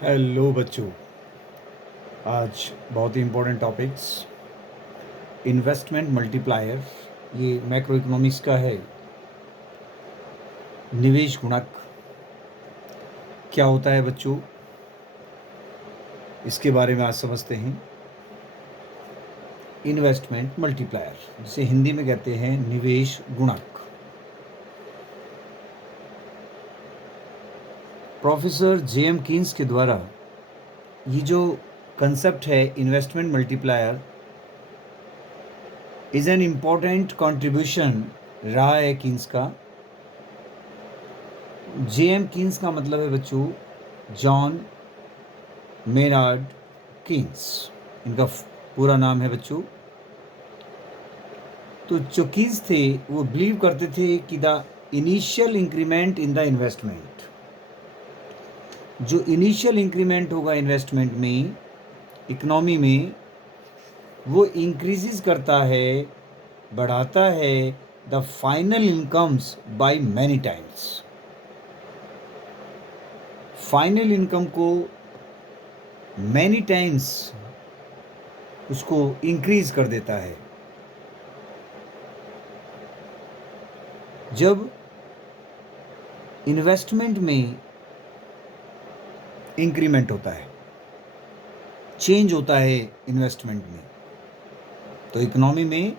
Hello बच्चों। आज बहुत ही इम्पोर्टेंट टॉपिक्स इन्वेस्टमेंट मल्टीप्लायर, ये मैक्रो इकोनॉमिक्स का है। निवेश गुणक क्या होता है बच्चों, इसके बारे में आज समझते हैं। इन्वेस्टमेंट मल्टीप्लायर, जिसे हिंदी में कहते हैं निवेश गुणक। प्रोफेसर जेएम कीन्स के द्वारा ये जो कंसेप्ट है investment multiplier is an important contribution रहा है कीन्स का। जेएम कीन्स का मतलब है बच्चों जॉन मेनार्ड कीन्स, इनका पूरा नाम है बच्चों। तो जो कीन्स थे वो बिलीव करते थे कि the initial increment in the investment, जो इनिशियल इंक्रीमेंट होगा इन्वेस्टमेंट में, इकोनॉमी में, वो इंक्रीजेस करता है, बढ़ाता है the final incomes by many times. Final income को मैनी टाइम्स उसको इंक्रीज कर देता है। जब इन्वेस्टमेंट में इंक्रीमेंट होता है, चेंज होता है इन्वेस्टमेंट में, तो इकोनॉमी में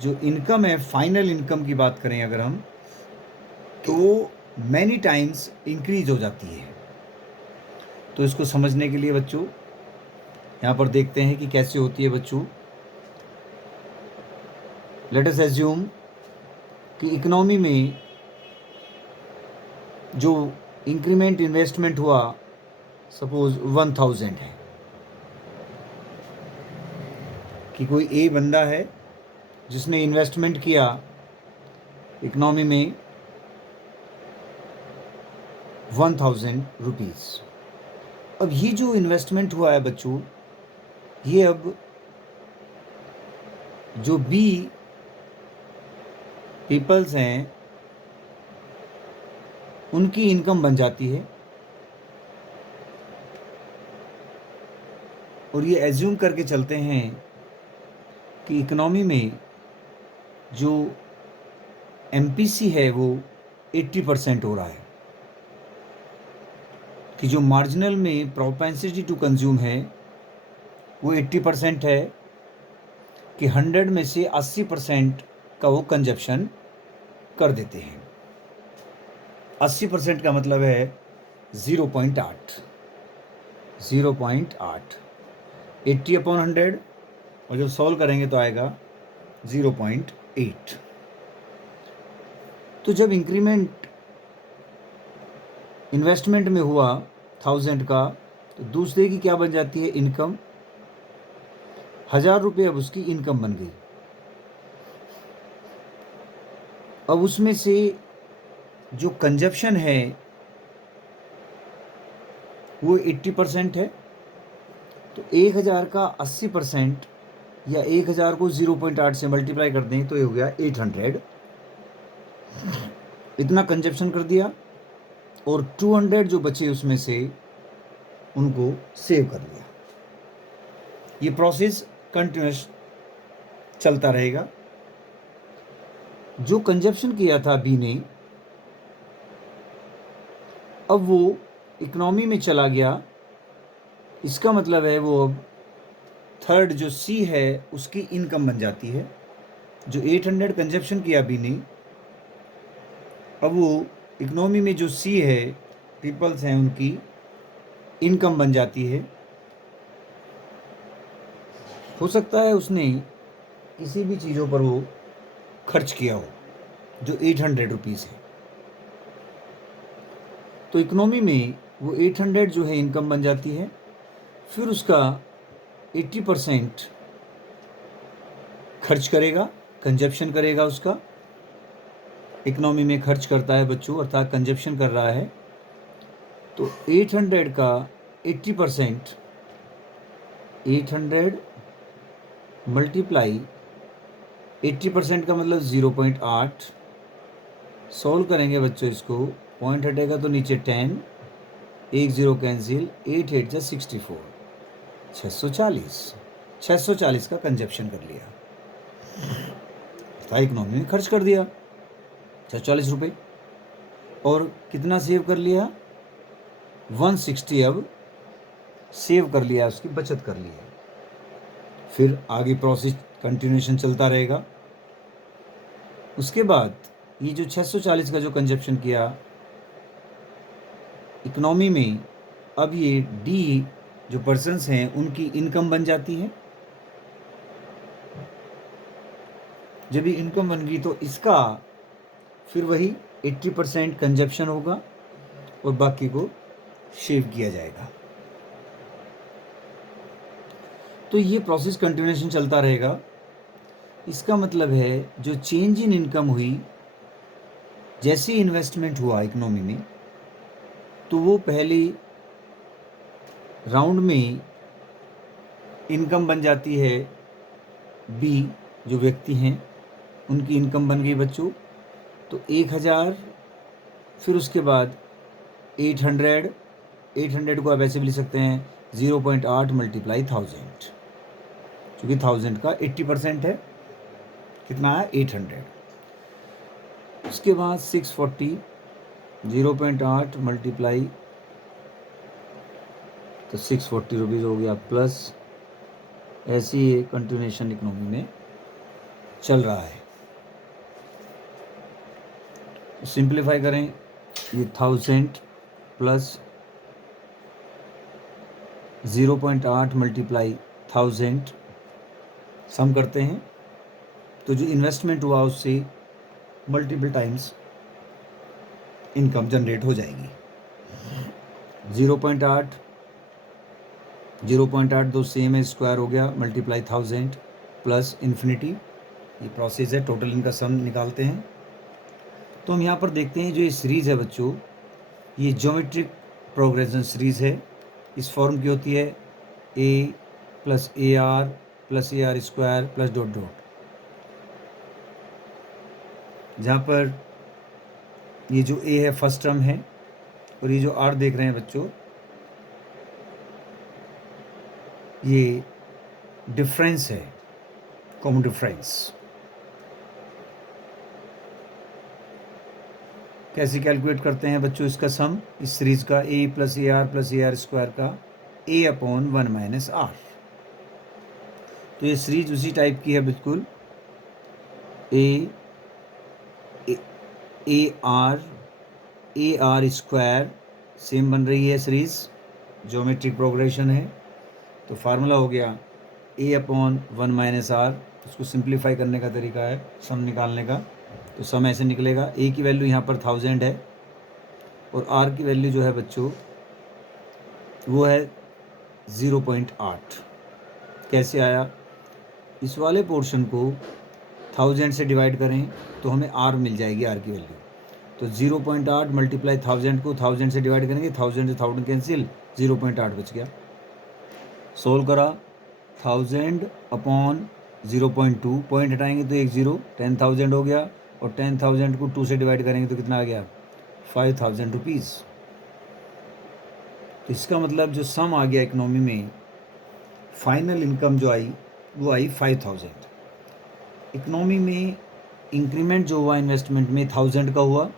जो इनकम है, फाइनल इनकम की बात करें अगर हम, तो मैनी टाइम्स इंक्रीज हो जाती है। तो इसको समझने के लिए बच्चों यहाँ पर देखते हैं कि कैसे होती है बच्चों। लेट अस एज्यूम कि इकोनॉमी में जो इंक्रीमेंट इन्वेस्टमेंट हुआ, सपोज 1000 है, कि कोई ए बंदा है जिसने इन्वेस्टमेंट किया इकोनॉमी में 1000 रुपीज़। अब ये जो इन्वेस्टमेंट हुआ है बच्चों, ये अब जो बी पीपल्स हैं उनकी इनकम बन जाती है। और ये एज्यूम करके चलते हैं कि इकोनॉमी में जो एमपीसी है वो 80% हो रहा है, कि जो मार्जिनल में प्रोपेंसिटी टू कंज्यूम है वो 80% है, कि 100 में से 80% का वो कंजप्शन कर देते हैं। 80% का मतलब है 0.8, 0.8, 80/100, और जब सॉल्व करेंगे तो आएगा 0.8। तो जब इंक्रीमेंट इन्वेस्टमेंट में हुआ 1000 का, तो दूसरे की क्या बन जाती है इनकम, 1000 रुपये अब उसकी इनकम बन गई। अब उसमें से जो कंजप्शन है वो 80% है, तो 1000 का 80% या 1000 को 0.8 से मल्टीप्लाई कर दें तो ये हो गया 800। इतना कंजप्शन कर दिया और 200 जो बचे उसमें से उनको सेव कर लिया। ये प्रोसेस कंटिन्यूस चलता रहेगा। जो कंजप्शन किया था बी ने, अब वो इकोनॉमी में चला गया। इसका मतलब है वो अब थर्ड जो सी है उसकी इनकम बन जाती है। जो 800 कंजप्शन किया बी ने, अब वो इकोनॉमी में जो सी है, पीपल्स हैं, उनकी इनकम बन जाती है। हो सकता है उसने किसी भी चीज़ों पर वो खर्च किया हो जो 800 रुपीज़ है, तो इकोनॉमी में वो 800 जो है इनकम बन जाती है। फिर उसका 80% खर्च करेगा, कंजप्शन करेगा, उसका इकोनॉमी में खर्च करता है बच्चों, अर्थात कंजप्शन कर रहा है। तो 800 का 80%, 800 मल्टीप्लाई 80% का मतलब 0.8। सॉल्व करेंगे बच्चों इसको, पॉइंट हटेगा तो नीचे 10, एक जीरो कैंसिल, 8 8 जा 64, 640 का कंजप्शन कर लिया, इकोनॉमी में खर्च कर दिया 640 रुपये। और कितना सेव कर लिया, 160 अब सेव कर लिया, उसकी बचत कर ली है। फिर आगे प्रोसेस कंटिन्यूएशन चलता रहेगा। उसके बाद ये जो 640 का जो कंजप्शन किया इकोनॉमी में, अब ये डी जो पर्सन्स हैं उनकी इनकम बन जाती है। जब ये इनकम बन गई तो इसका फिर वही 80% कंजप्शन होगा और बाकी को शेव किया जाएगा। तो ये प्रोसेस कंटिन्यूएशन चलता रहेगा। इसका मतलब है जो चेंज इन इनकम हुई, जैसे इन्वेस्टमेंट हुआ इकोनॉमी में, तो वो पहले राउंड में इनकम बन जाती है बी, जो व्यक्ति हैं उनकी इनकम बन गई बच्चों, तो 1000। फिर उसके बाद 800 को आप ऐसे भी लिख सकते हैं 0.8 मल्टीप्लाई 1000, क्योंकि 1000 का 80% है, कितना है 800। उसके बाद 640, 0.8 मल्टीप्लाई, तो 640 रुपीज़ हो गया प्लस। ऐसी ये कंटिन्यूएशन इकोनॉमी में चल रहा है। सिंप्लीफाई करें, ये 1000 प्लस 0.8 मल्टीप्लाई 1000 सम करते हैं, तो जो इन्वेस्टमेंट हुआ उससे मल्टीपल टाइम्स इनकम जनरेट हो जाएगी। 0.8 दो सेम है, स्क्वायर हो गया, मल्टीप्लाई 1000 प्लस इन्फिनिटी, ये प्रोसेस है। टोटल इनका सम निकालते हैं। तो हम यहाँ पर देखते हैं जो ये सीरीज़ है बच्चों, ये ज्योमेट्रिक प्रोग्रेशन सीरीज़ है। इस फॉर्म की होती है a plus AR plus AR square plus dot dot, जहाँ पर ये जो a है फर्स्ट टर्म है और ये जो r देख रहे हैं बच्चों, ये डिफरेंस है, कॉमन डिफरेंस। कैसे कैलकुलेट करते हैं बच्चों इसका सम, इस सीरीज का a प्लस AR स्क्वायर का a/1 माइनस r। तो ये सीरीज उसी टाइप की है बिल्कुल, AR स्क्वायर सेम बन रही है सीरीज, ज्योमेट्रिक प्रोग्रेशन है। तो फार्मूला हो गया a/1 माइनस r। उसको सिंप्लीफाई करने का तरीका है सम निकालने का। तो सम ऐसे निकलेगा, a की वैल्यू यहाँ पर 1000 है और r की वैल्यू जो है बच्चों वो है 0.8। कैसे आया, इस वाले पोर्शन को 1000 से डिवाइड करें तो हमें r मिल जाएगी, r की वैल्यु। तो 0.8 मल्टीप्लाई 1000 को 1000 से डिवाइड करेंगे, 1000 से 1000 कैंसिल, 0.8 बच गया। सोल्व करा, 1000 अपॉन 0.2, पॉइंट हटाएंगे तो 1 0, 10,000 हो गया। और 10,000 को 2 से डिवाइड करेंगे तो कितना आ गया, 5,000 रुपीज़। तो इसका मतलब जो सम आ गया इकोनॉमी में, फाइनल इनकम जो आई वो आई 5,000। इकोनॉमी में इंक्रीमेंट जो हुआ इन्वेस्टमेंट में 1000 का हुआ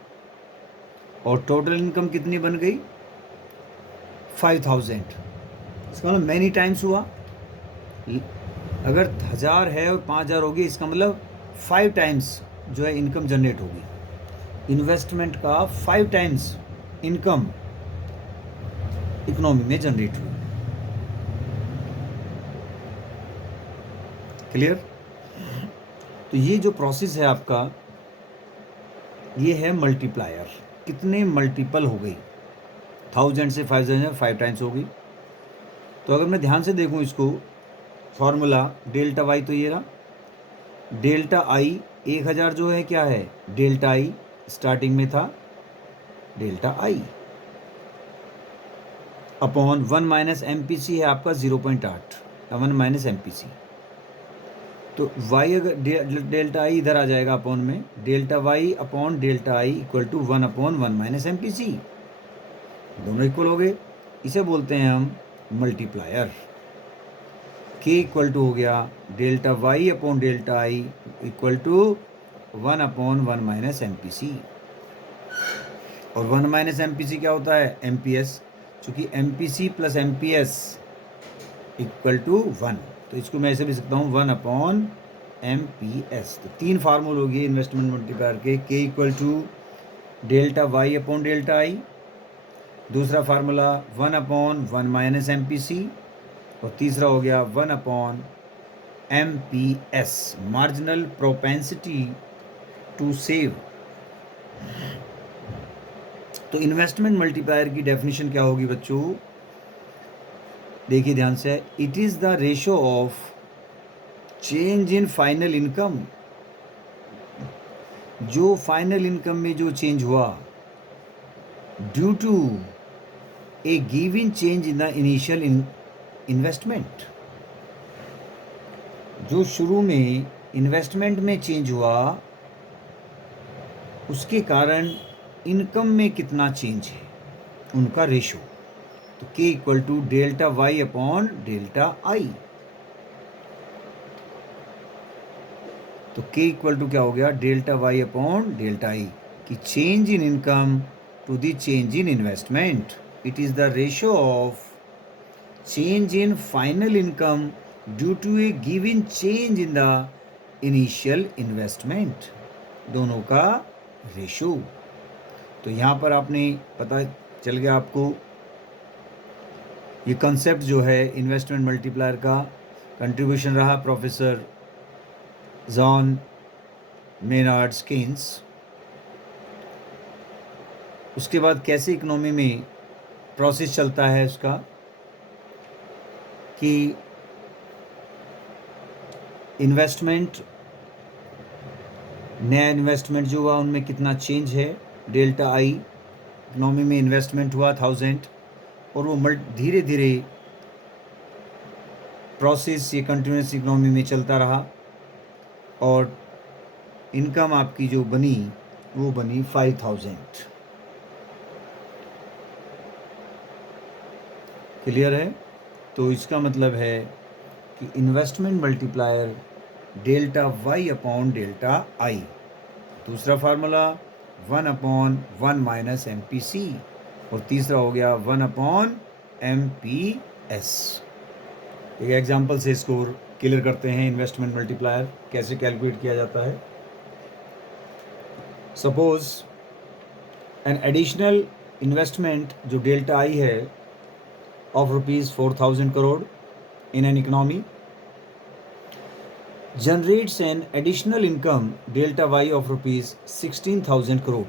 और टोटल इनकम कितनी बन गई, 5,000। इसका मतलब मैनी टाइम्स हुआ। अगर 1000 है और 5000 होगी, इसका मतलब 5 टाइम्स जो है इनकम जनरेट होगी। इन्वेस्टमेंट का 5 टाइम्स इनकम इकोनॉमी में जनरेट हुई। क्लियर। तो ये जो प्रोसेस है आपका, ये है मल्टीप्लायर। कितने मल्टीपल हो गई, 1000 से 5000 5 टाइम्स हो गई। तो अगर मैं ध्यान से देखूं इसको, फॉर्मूला डेल्टा वाई, तो ये रहा डेल्टा आई। 1000 जो है क्या है, डेल्टा आई स्टार्टिंग में था, delta I upon 1 minus MPC है आपका 0.8, 1 माइनस MPC। तो y अगर डेल्टा आई इधर आ जाएगा अपॉन में, delta Y upon delta I equal to 1 upon 1 minus MPC। दोनों इक्वल हो गए, इसे बोलते हैं हम मल्टीप्लायर। k इक्वल टू हो गया delta Y upon delta I equal to 1/1 minus MPC, और 1 माइनस MPC क्या होता है? MPS। चूँकि MPC plus MPS equal to 1, तो इसको मैं ऐसे भी सकता हूँ 1/MPS। तो 3 फार्मूल हो गए इन्वेस्टमेंट मल्टीप्लायर के। k equal to delta Y upon delta I, दूसरा फार्मूला 1/1 माइनस MPC, और तीसरा हो गया 1/MPS, marginal propensity to save. तो इन्वेस्टमेंट मल्टीप्लायर की डेफिनेशन क्या होगी बच्चों? देखिए ध्यान से, it is the ratio of change in final income, जो फाइनल इनकम में जो चेंज हुआ due to a given change in the initial investment, जो शुरू में इन्वेस्टमेंट में चेंज हुआ उसके कारण इनकम में कितना चेंज है, उनका रेशो। तो k equal to delta Y upon delta I. तो k इक्वल टू क्या हो गया? Delta Y upon delta I, कि change in income to the change in investment, it is the ratio of change in final income due to a given change in the initial investment, दोनों का ratio. तो यहाँ पर आपने पता चल गया आपको ये कंसेप्ट जो है इन्वेस्टमेंट मल्टीप्लायर का। कंट्रीब्यूशन रहा प्रोफेसर जॉन मेनार्ड केन्स। उसके बाद कैसे इकोनॉमी में प्रोसेस चलता है उसका, कि इन्वेस्टमेंट, नया इन्वेस्टमेंट जो हुआ उनमें कितना चेंज है, डेल्टा आई। इकोनॉमी में इन्वेस्टमेंट हुआ 1000, और वो धीरे धीरे प्रोसेस ये कंटिन्यूस इकोनॉमी में चलता रहा, और इनकम आपकी जो बनी वो बनी 5000। क्लियर है? तो इसका मतलब है कि investment multiplier delta Y upon delta I, दूसरा फार्मूला 1/1 माइनस MPC, और तीसरा हो गया 1/MPS। एक एग्जाम्पल से इसको क्लियर करते हैं इन्वेस्टमेंट मल्टीप्लायर कैसे कैलकुलेट किया जाता है। सपोज एन एडिशनल इन्वेस्टमेंट जो डेल्टा आई है of ₹4000 crore in an economy generates an additional income delta y of ₹16,000 crore.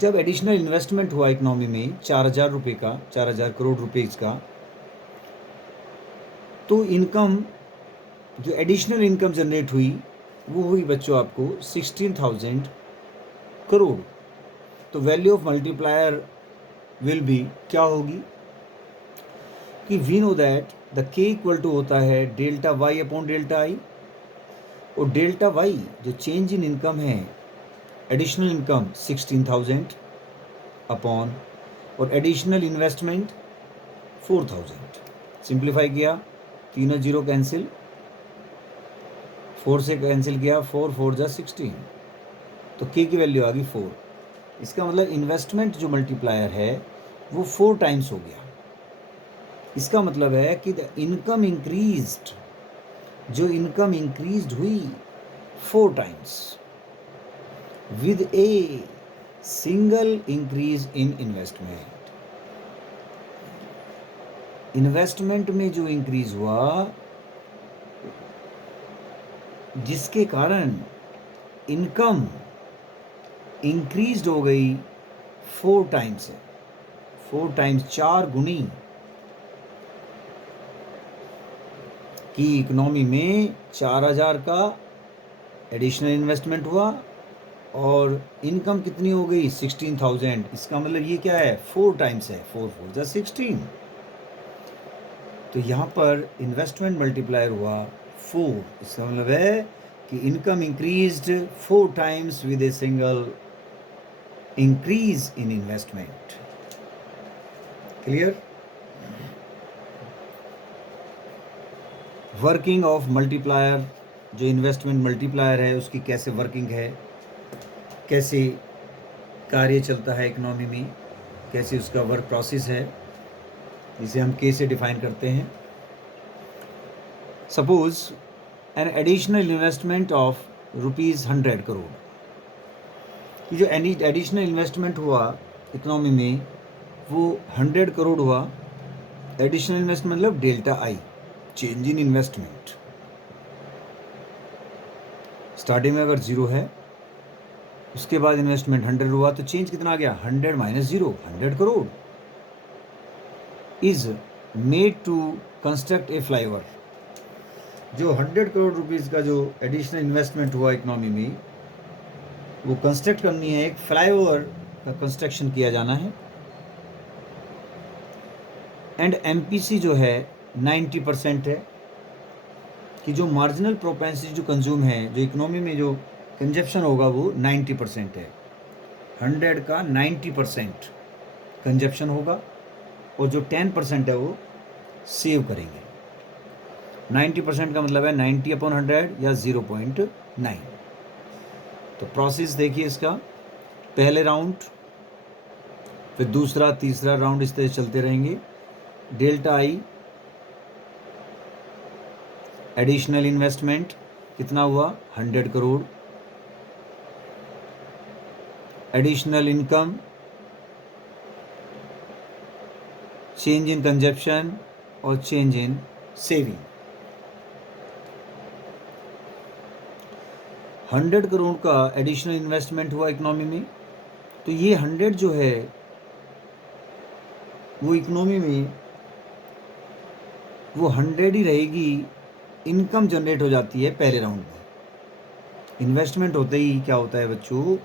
जब एडिशनल इन्वेस्टमेंट हुआ इकोनॉमी में 4000 रुपये का, 4000 करोड़ रुपीज़ का, तो इनकम जो एडिशनल इनकम जनरेट हुई वो हुई बच्चों आपको 16,000 करोड़। तो value of multiplier will be क्या होगी, कि we know that the k equal to होता है delta Y upon delta I, और डेल्टा वाई जो चेंज इन इनकम है, एडिशनल इनकम 16,000 अपॉन, और एडिशनल इन्वेस्टमेंट 4000। सिंप्लीफाई किया, तीनों जीरो कैंसिल, 4 से कैंसिल किया, 4 4 जा 16, तो k की वैल्यू आ गई 4। इसका मतलब इन्वेस्टमेंट जो मल्टीप्लायर है वो 4 टाइम्स हो गया। इसका मतलब है कि द इनकम इंक्रीज्ड, जो इनकम इंक्रीज्ड हुई 4 times with a single increase in investment. Investment में जो इंक्रीज हुआ जिसके कारण इनकम इंक्रीज्ड हो गई 4 टाइम्स है, 4 टाइम्स, 4 गुनी, कि इकोनॉमी में 4000 का एडिशनल इन्वेस्टमेंट हुआ और इनकम कितनी हो गई 16,000। इसका मतलब ये क्या है, 4 टाइम्स है, 4 4 जा 16। तो यहाँ पर इन्वेस्टमेंट मल्टीप्लायर हुआ 4। इसका मतलब है कि income increased 4 times with a single increase in investment. Clear? Working of multiplier, जो इन्वेस्टमेंट मल्टीप्लायर है उसकी कैसे वर्किंग है, कैसे कार्य चलता है इकोनॉमी में, कैसे उसका वर्क प्रोसेस है, जिसे हम के से डिफाइन करते हैं। Suppose an additional investment of ₹100 crore, ये जो एडिशनल इन्वेस्टमेंट हुआ इकोनॉमी में वो 100 करोड़ हुआ। एडिशनल इन्वेस्टमेंट मतलब delta I, change in investment. Starting में अगर 0 है, उसके बाद इन्वेस्टमेंट 100 हुआ, तो चेंज कितना आ गया? 100 minus 0, 100 crore is made to construct a flyover. जो 100 करोड़ रुपीस का जो एडिशनल इन्वेस्टमेंट हुआ इकोनॉमी में, वो कंस्ट्रक्ट करनी है, एक फ्लाईओवर का कंस्ट्रक्शन किया जाना है। एंड एमपीसी जो है 90% है, कि जो मार्जिनल प्रोपेंसिटी जो कंज्यूम है, जो इकोनॉमी में जो कंजप्शन होगा वो 90% है। 100 का 90% कंजप्शन होगा और जो 10% है वो सेव करेंगे। 90% का मतलब है 90/100 या 0.9। तो प्रोसेस देखिए इसका, पहले राउंड, फिर दूसरा, तीसरा राउंड, इस तरह चलते रहेंगे। डेल्टा आई एडिशनल इन्वेस्टमेंट कितना हुआ? 100 crore. Additional income, change in consumption और चेंज इन सेविंग। 100 करोड़ का एडिशनल इन्वेस्टमेंट हुआ इकोनॉमी में, तो ये 100 जो है वो इकोनॉमी में वो 100 ही रहेगी। इनकम जनरेट हो जाती है पहले राउंड में। इन्वेस्टमेंट होते ही क्या होता है बच्चों,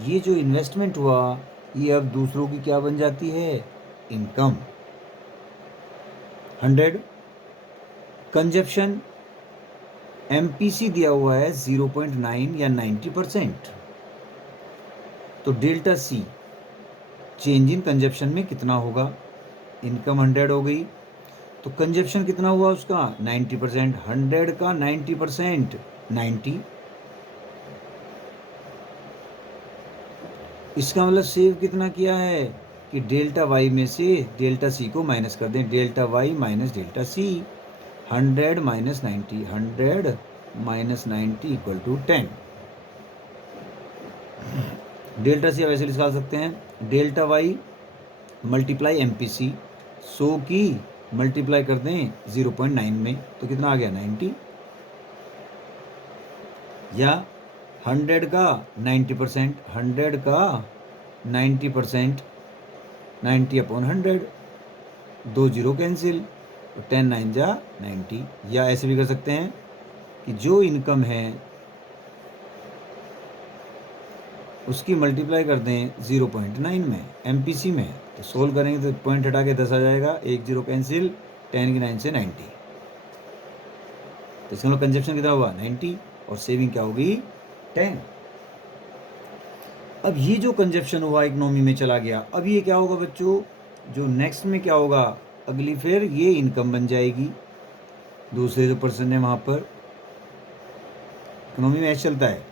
ये जो इन्वेस्टमेंट हुआ ये अब दूसरों की क्या बन जाती है? इनकम। 100 कंजप्शन, एमपीसी दिया हुआ है 0.9 या 90%। तो delta C change in consumption में कितना होगा? इनकम 100 हो गई, तो कंजप्शन कितना हुआ उसका? 90%। 100 का 90% 90। इसका मतलब सेव कितना किया है कि डेल्टा वाई में से डेल्टा सी को माइनस कर दें। Delta Y minus delta C, 100 minus 90, 100 minus 90 equal to 10। Delta C वैसे निकाल सकते हैं, डेल्टा वाई मल्टीप्लाई एमपीसी, 100 की मल्टीप्लाई कर दें 0.9 में, तो कितना आ गया? 90। या 100 का 90%, 100 का 90%, 90/100, 2 0 कैंसिल, तो 10 9 जा 90। या ऐसे भी कर सकते हैं कि जो इनकम है उसकी मल्टीप्लाई कर दें 0.9 में, एमपीसी में, तो सोल्व करेंगे तो पॉइंट हटा के 10 आ जाएगा, 1 0 कैंसिल, 10 की 9 से 90। तो इसका मतलब कंजप्शन कितना हुआ? 90, और सेविंग क्या होगी? 10। अब ये जो कंजप्शन हुआ इकोनॉमी में चला गया, अब ये क्या होगा बच्चों? जो नेक्स्ट में क्या होगा अगली, फिर ये इनकम बन जाएगी। दूसरे जो पर्सन है वहाँ पर इकोनॉमी में ऐसे चलता है।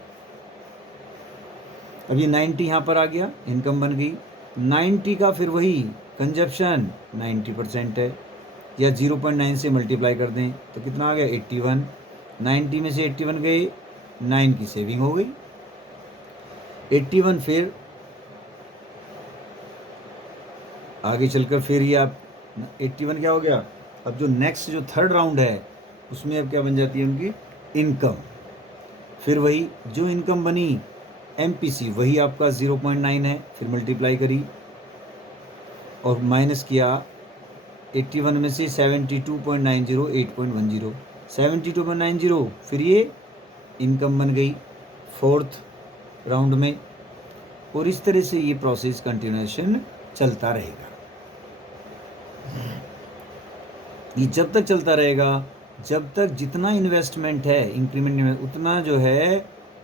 अब ये 90 यहाँ पर आ गया, इनकम बन गई। 90 का फिर वही कंजप्शन 90% है, या 0.9 से मल्टीप्लाई कर दें तो कितना आ गया? 81। 90 में से 81 गए, 9 की सेविंग हो गई। 81 फिर आगे चलकर फिर ये आप 81 क्या हो गया? अब जो नेक्स्ट जो थर्ड राउंड है उसमें अब क्या बन जाती है उनकी? इनकम। फिर वही जो इनकम बनी एमपीसी, वही आपका 0.9 है, फिर मल्टीप्लाई करी और माइनस किया 81 में से 72.90, 8.10, 72.90, फिर ये इनकम बन गई फोर्थ राउंड में। और इस तरह से ये प्रोसेस कंटिन्यूएशन चलता रहेगा। ये जब तक चलता रहेगा जब तक जितना इन्वेस्टमेंट है इंक्रीमेंट में उतना जो है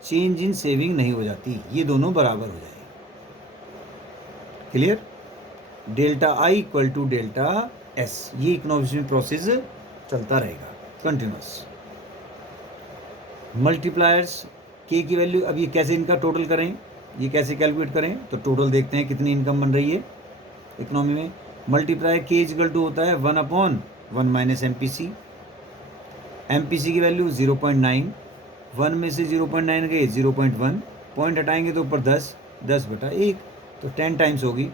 चेंज इन सेविंग नहीं हो जाती, ये दोनों बराबर हो जाए। Clear? Delta I equal to delta S. ये इकोनॉमिक्स में प्रोसेस चलता रहेगा कंटिन्यूस। मल्टीप्लायर्स के की वैल्यू, अब ये कैसे इनका टोटल करें, ये कैसे कैलकुलेट करें, तो टोटल देखते हैं कितनी इनकम बन रही है इकोनॉमी में। मल्टीप्लाई के इक्वल टू होता है 1/1 माइनस एम पी सी की वैल्यू 0.9, 1 में से 0.9 गए 0.1, पॉइंट हटाएंगे तो ऊपर 10/1, तो 10 टाइम्स होगी।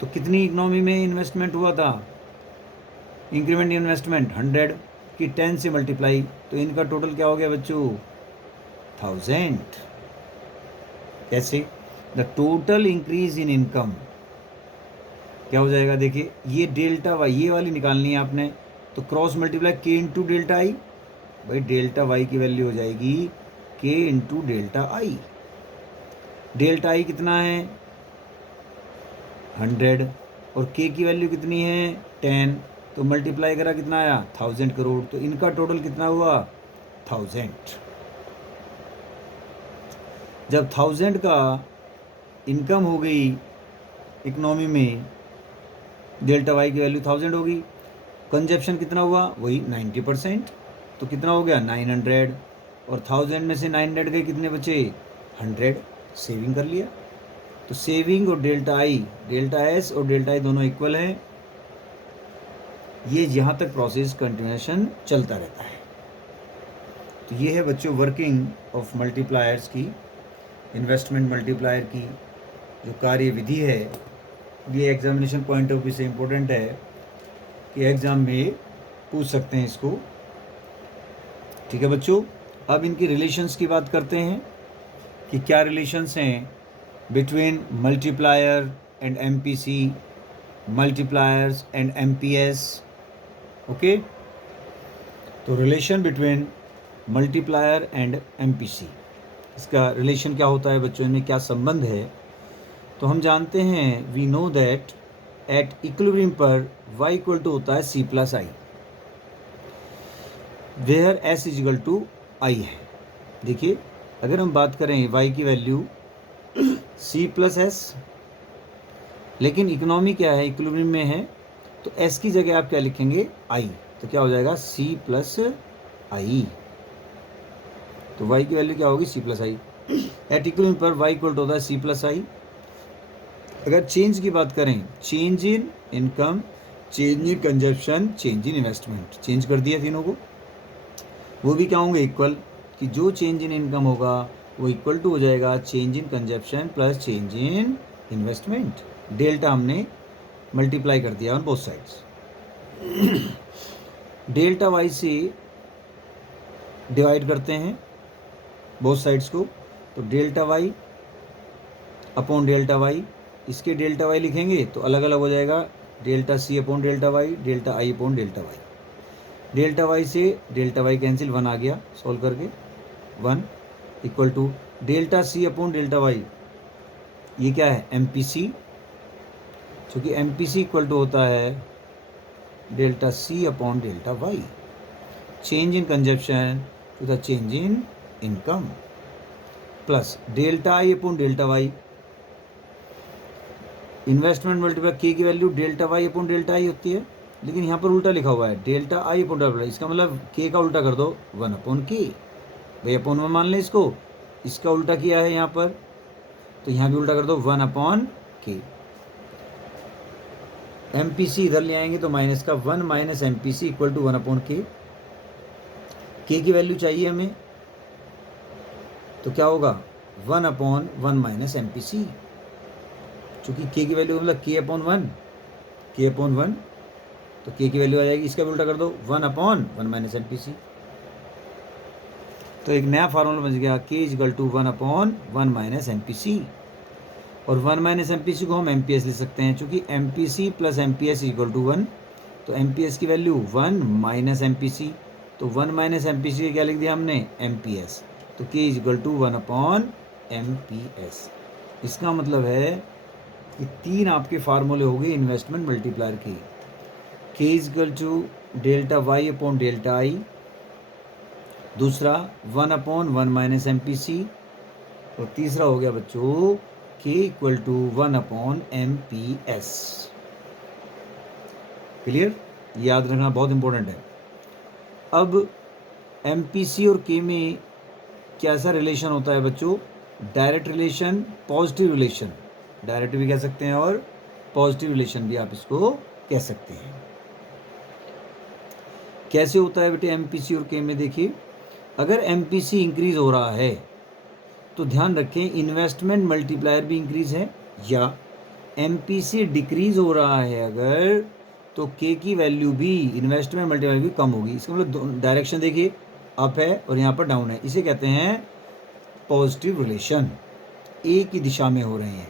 तो कितनी इकोनॉमी में इन्वेस्टमेंट हुआ था, इंक्रीमेंट इन्वेस्टमेंट 100 की 10 से मल्टीप्लाई, तो इनका टोटल क्या हो गया बच्चों, 1000। कैसे, the total increase in income क्या हो जाएगा, देखिए ये डेल्टा वाई, ये वाली निकालनी है आपने, तो क्रॉस मल्टीप्लाई के इंटू डेल्टा आई। भाई डेल्टा वाई की वैल्यू हो जाएगी के इंटू डेल्टा आई। डेल्टा आई कितना है 100 और के की वैल्यू कितनी है 10, तो मल्टीप्लाई करा कितना आया 1000 करोड़। तो इनका टोटल कितना हुआ 1000। जब 1000 का इनकम हो गई इकोनॉमी में, डेल्टा वाई की वैल्यू 1000 होगी, कंजप्शन कितना हुआ वही 90%, तो कितना हो गया 900, और 1000 में से 900 गए कितने बचे 100, सेविंग कर लिया। तो सेविंग और डेल्टा आई, डेल्टा एस और डेल्टा आई दोनों इक्वल हैं। ये यहाँ तक प्रोसेस कंटिन्यूएशन चलता रहता है। तो ये है बच्चों वर्किंग ऑफ मल्टीप्लायर्स की, इन्वेस्टमेंट मल्टीप्लायर की जो कार्य विधि है। ये एग्जामिनेशन पॉइंट ऑफ व्यू से इम्पोर्टेंट है कि एग्ज़ाम में पूछ सकते हैं इसको। ठीक है बच्चों, अब इनकी रिलेशंस की बात करते हैं कि क्या रिलेशंस हैं between multiplier and MPC, multipliers and MPS. Okay, तो relation between multiplier and MPC, इसका रिलेशन क्या होता है बच्चों, इनमें क्या संबंध है। तो हम जानते हैं, we know that at equilibrium पर y इक्वल टू होता है c plus I, where s is equal to I है। देखिए अगर हम बात करें y की वैल्यू c प्लस एस, लेकिन इकोनॉमी क्या है इक्विलिब्रियम में है, तो s की जगह आप क्या लिखेंगे i, तो क्या हो जाएगा c प्लस आई। तो y की वैल्यू क्या होगी c प्लस आई। एट इक्विलिब्रियम पर y इक्वल टू होता है c प्लस आई। अगर चेंज की बात करें, change in income, change in consumption, change in investment, change कर दिया तीनों को, वो भी क्या होंगे इक्वल, कि जो चेंज इन इनकम होगा वो इक्वल टू हो जाएगा change in consumption plus change in investment. Delta हमने मल्टीप्लाई कर दिया on both sides. Delta Y से डिवाइड करते हैं बोथ साइड्स को, तो delta Y upon delta Y, इसके डेल्टा वाई लिखेंगे तो अलग अलग हो जाएगा, delta C upon delta Y, delta I upon delta Y. Delta Y से डेल्टा वाई कैंसिल, 1 आ गया सॉल्व करके, 1 equal to delta C upon delta Y, ये क्या है एम पी सी, चूँकि M P C equal to होता है delta C upon delta Y. Change in consumption to the change in income plus delta I upon delta Y, investment multiply K की value delta Y upon delta I होती है, लेकिन यहाँ पर उल्टा लिखा हुआ है डेल्टा आई अपॉन डेल्टा, इसका मतलब के का उल्टा कर दो 1 अपॉन के, भाई अपॉन में मान लें इसको, इसका उल्टा किया है यहाँ पर, तो यहाँ भी उल्टा कर दो 1 अपॉन के। एम पी सी इधर ले आएंगे तो माइनस का 1 minus M P C equal to 1 upon K की वैल्यू चाहिए हमें, तो क्या होगा 1 upon 1 minus M P C, चूँकि के की वैल्यू मतलब के अपॉन 1, के अपॉन 1, तो के की वैल्यू आ जाएगी, इसका भी उल्टा कर दो 1 upon 1 minus M P C. तो एक नया फार्मूला बन गया K is equal to 1 upon 1 minus M P C, और 1 माइनस एम पी सी को हम एम पी एस लिख सकते हैं, चूँकि M P C plus M P S equal to 1, तो एम पी एस की value 1 minus M P C, तो 1 माइनस एम पी सी क्या लिख दिया हमने एम पी एस, तो K is equal to 1 upon M P S. इसका मतलब है कि 3 आपके फार्मूले हो गए investment multiplier K, K is equal to delta Y upon delta I, दूसरा 1 upon 1 minus M P C, और तीसरा हो गया बच्चों K equal to 1/MPS। Clear? याद रखना बहुत इंपॉर्टेंट है। अब MPC और K में कैसा रिलेशन होता है बच्चों? Direct relation, positive relation, direct भी कह सकते हैं और पॉजिटिव रिलेशन भी आप इसको कह सकते हैं। कैसे होता है बेटे MPC और K में? देखिए, अगर MPC इंक्रीज हो रहा है तो ध्यान रखें इन्वेस्टमेंट मल्टीप्लायर भी इंक्रीज है, या MPC डिक्रीज हो रहा है अगर, तो K की वैल्यू भी, इन्वेस्टमेंट मल्टीप्लायर भी कम होगी। इसका मतलब डायरेक्शन देखिए, अप है और यहाँ पर डाउन है। इसे कहते हैं पॉजिटिव रिलेशन, एक ही दिशा में हो रहे हैं,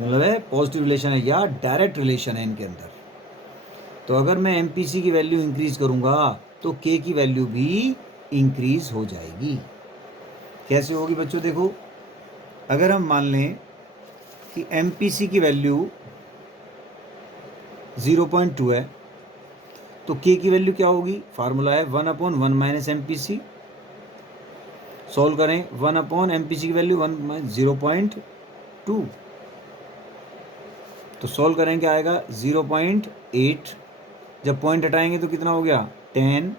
मतलब है पॉजिटिव रिलेशन है या डायरेक्ट रिलेशन है इनके अंदर। तो अगर मैं MPC की वैल्यू इंक्रीज करूंगा तो K की वैल्यू भी इंक्रीज हो जाएगी। कैसे होगी बच्चों? देखो, अगर हम मान लें कि MPC की वैल्यू 0.2 है तो K की वैल्यू क्या होगी? फार्मूला है 1/1 - MPC। सॉल्व करें, 1/MPC की वैल्यू 0.2, तो सॉल्व करें क्या आएगा? 0.8। जब पॉइंट हटाएंगे तो कितना हो गया? 10।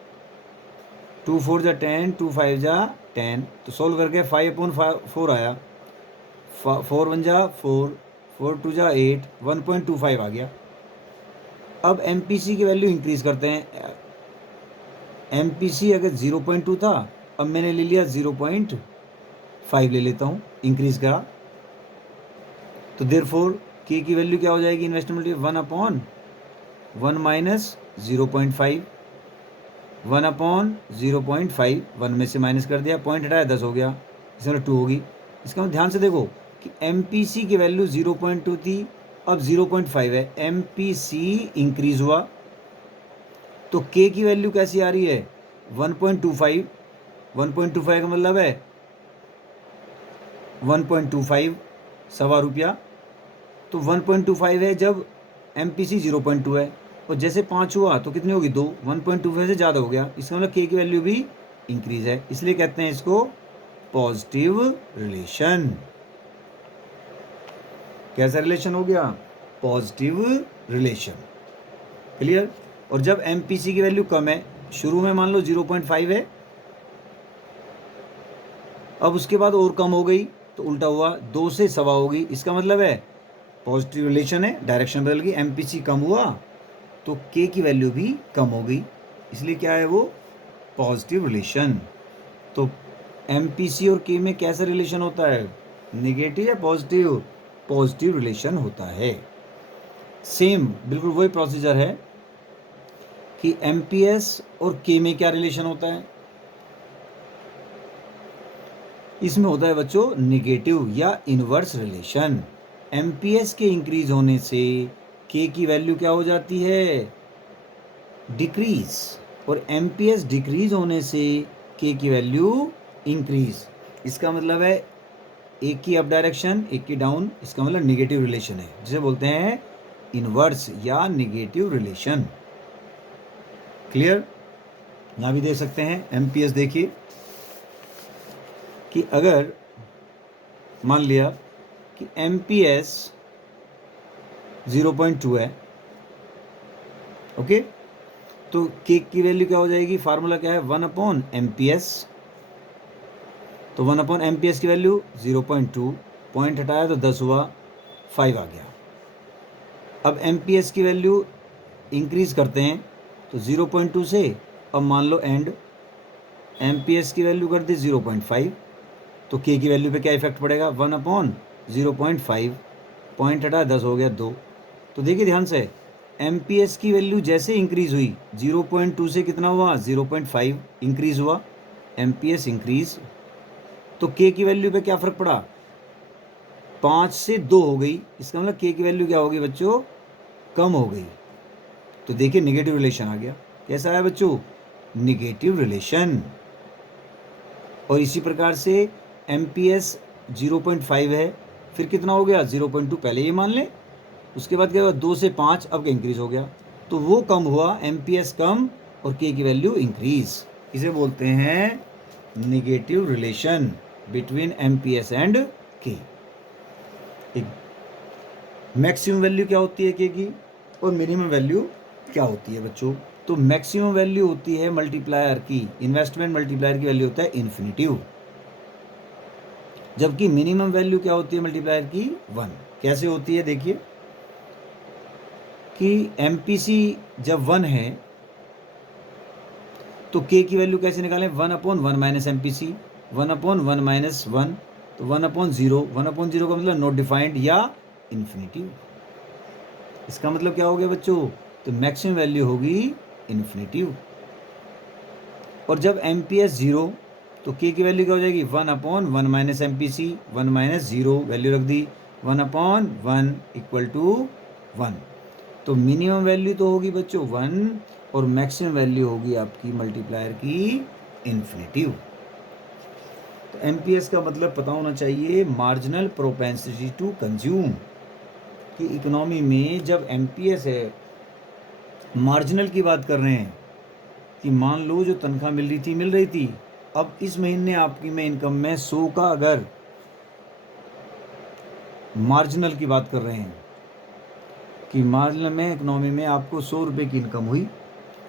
2 4 जा 10, 2 5 जा 10, तो सॉल्व करके 5/4 आया। 4 1 जा 4, 4 2 जा 8, 1.25 आ गया। अब MPC की वैल्यू इंक्रीज करते हैं। MPC अगर 0.2 था, अब मैंने ले लिया 0.5 ले लेता हूँ, इंक्रीज करा, तो देयरफॉर K की वैल्यू क्या हो जाएगी? इन्वेस्टमेंट 1/1 - 0.5, 1/0.5, 1 में से माइनस कर दिया, पॉइंट हटाया 10 हो गया, इसमें 2 होगी। इसका मतलब ध्यान से देखो कि MPC की वैल्यू 0.2 थी, अब 0.5 है, MPC इंक्रीज हुआ, तो K की वैल्यू कैसी आ रही है? 1.25। 1.25 का मतलब है 1.25, ₹1.25, तो 1.25 है जब MPC 0.2 है, और जैसे 5 हुआ तो कितनी होगी? 2। 1.25 से ज़्यादा हो गया, इसका मतलब K की वैल्यू भी इंक्रीज है, इसलिए कहते हैं इसको पॉजिटिव रिलेशन। कैसा रिलेशन हो गया? Positive relation. क्लियर? और जब MPC की वैल्यू कम है, शुरू में मान लो 0.5 है, अब उसके बाद और कम हो गई तो उल्टा हुआ, 2 से 1.25 होगी, इसका मतलब है पॉजिटिव रिलेशन है, डायरेक्शन बदल गई, MPC कम हुआ तो K की वैल्यू भी कम हो गई, इसलिए क्या है वो? Positive relation. तो MPC और K में कैसा रिलेशन होता है? नेगेटिव या पॉजिटिव? पॉजिटिव रिलेशन होता है। सेम बिल्कुल वही प्रोसीजर है कि MPS और K में क्या रिलेशन होता है? इसमें होता है बच्चों निगेटिव या इनवर्स रिलेशन। MPS के इंक्रीज होने से K की वैल्यू क्या हो जाती है? डिक्रीज, और MPS डिक्रीज होने से K की वैल्यू इंक्रीज। इसका मतलब है एक की अप डायरेक्शन, एक की डाउन, इसका मतलब निगेटिव रिलेशन है, जिसे बोलते हैं इनवर्स या निगेटिव रिलेशन। क्लियर? यहाँ भी देख सकते हैं MPS, देखिए कि अगर मान लिया कि MPS 0.2 है, ओके, तो K की वैल्यू क्या हो जाएगी? फार्मूला क्या है? 1/MPS, तो 1/MPS की वैल्यू 0.2, पॉइंट हटाया तो 10 हुआ, 5 आ गया। अब MPS की वैल्यू इंक्रीज करते हैं तो 0.2 से, अब मान लो एंड, MPS की वैल्यू कर दी 0.5, तो K की वैल्यू पे क्या इफेक्ट पड़ेगा? 1/0.5, पॉइंट हटा 10 हो गया 2। तो देखिए ध्यान से, MPS की वैल्यू जैसे इंक्रीज हुई 0.2 से कितना हुआ? 0.5 इंक्रीज हुआ, MPS इंक्रीज, तो K की वैल्यू पे क्या फ़र्क पड़ा? 5 से 2 हो गई, इसका मतलब K की वैल्यू क्या होगी बच्चों? कम हो गई। तो देखिए निगेटिव रिलेशन आ गया। कैसा आया बच्चों? Negative relation. और इसी प्रकार से MPS 0.5 है, फिर कितना हो गया? 0.2 पहले ये मान लें, उसके बाद क्या हुआ? 2 से 5 अब इंक्रीज हो गया, तो वो कम हुआ, MPS कम और K की वैल्यू इंक्रीज। इसे बोलते हैं negative relation between MPS and K। Maximum value क्या होती है के की और मिनिमम वैल्यू क्या होती है बच्चों? तो मैक्सिमम वैल्यू होती है मल्टीप्लायर की, इन्वेस्टमेंट मल्टीप्लायर की वैल्यू होता है इन्फिनिटिव, जबकि मिनिमम वैल्यू क्या होती है मल्टीप्लायर की? 1। कैसे होती है देखिए कि एमपीसी जब 1 है तो के की वैल्यू कैसे निकालें? 1/1 माइनस एमपीसी, 1/1 माइनस 1, तो 1/0, 1/0 का मतलब नॉट डिफाइंड या इन्फिनिटिव। इसका मतलब क्या हो गया बच्चों? तो मैक्सिमम वैल्यू होगी इन्फिनिटिव। और जब एमपीएस 0 तो के की वैल्यू क्या हो जाएगी? 1/1 माइनस एमपीसी, 1 माइनस 0 वैल्यू रख दी, 1/1 इक्वल टू 1। तो मिनिमम वैल्यू तो होगी बच्चों 1 और मैक्सिमम वैल्यू होगी आपकी मल्टीप्लायर की इन्फिनिटिव। तो एमपीएस का मतलब पता होना चाहिए, मार्जिनल प्रोपेंसिटी टू कंज्यूम। कि इकोनॉमी में जब एमपीएस है, मार्जिनल की बात कर रहे हैं कि मान लो जो तनख्वाह मिल रही थी, अब इस महीने आपकी में इनकम में 100 का अगर मार्जिनल की बात कर रहे हैं कि मार्जिनल में इकोनॉमी में आपको 100 रुपये की इनकम हुई,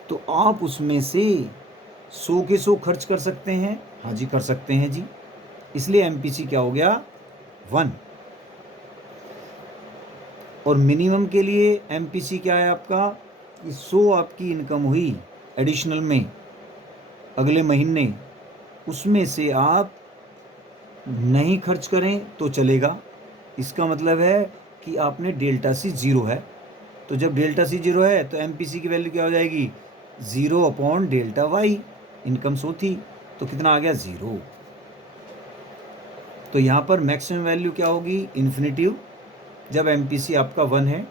तो आप उसमें से 100 के 100 खर्च कर सकते हैं। हाँ जी, कर सकते हैं जी। इसलिए एमपीसी क्या हो गया? 1। और मिनिमम के लिए एमपीसी क्या है आपका? कि 100 आपकी इनकम हुई एडिशनल में अगले महीने, उसमें से आप नहीं खर्च करें तो चलेगा। इसका मतलब है कि आपने डेल्टा सी 0 है, तो जब डेल्टा सी 0 है तो एमपीसी की वैल्यू क्या हो जाएगी? 0/डेल्टा वाई। इनकम 100 थी तो कितना आ गया? 0। तो यहाँ पर मैक्सिमम वैल्यू क्या होगी? इन्फिनिटिव, जब एमपीसी आपका 1 है।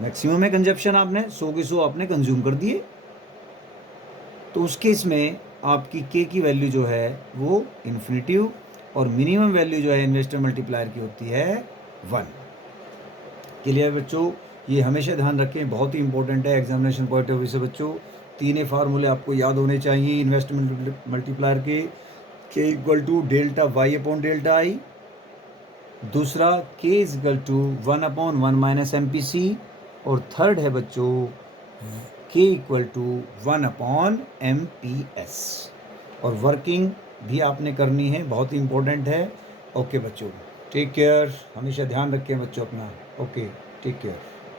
मैक्सिमम है कंजप्शन, आपने 100 के 100 आपने कंज्यूम कर दिए, तो उस केस में आपकी के की वैल्यू जो है वो इन्फिनिटिव और मिनिमम वैल्यू जो है इन्वेस्टर मल्टीप्लायर की होती है 1। क्लियर बच्चों? ये हमेशा ध्यान रखें, बहुत ही इंपॉर्टेंट है एग्जामिनेशन पॉइंट ऑफ व्यू से बच्चों। 3 फार्मूले आपको याद होने चाहिए investment multiplier K equal to delta Y delta I, दूसरा K is equal to 1/1 minus MPC, और थर्ड है बच्चों के इक्वल टू 1/MPS। और वर्किंग भी आपने करनी है, बहुत ही इंपॉर्टेंट है। ओके बच्चों, टेक केयर, हमेशा ध्यान रखें बच्चों अपना। Okay, take care.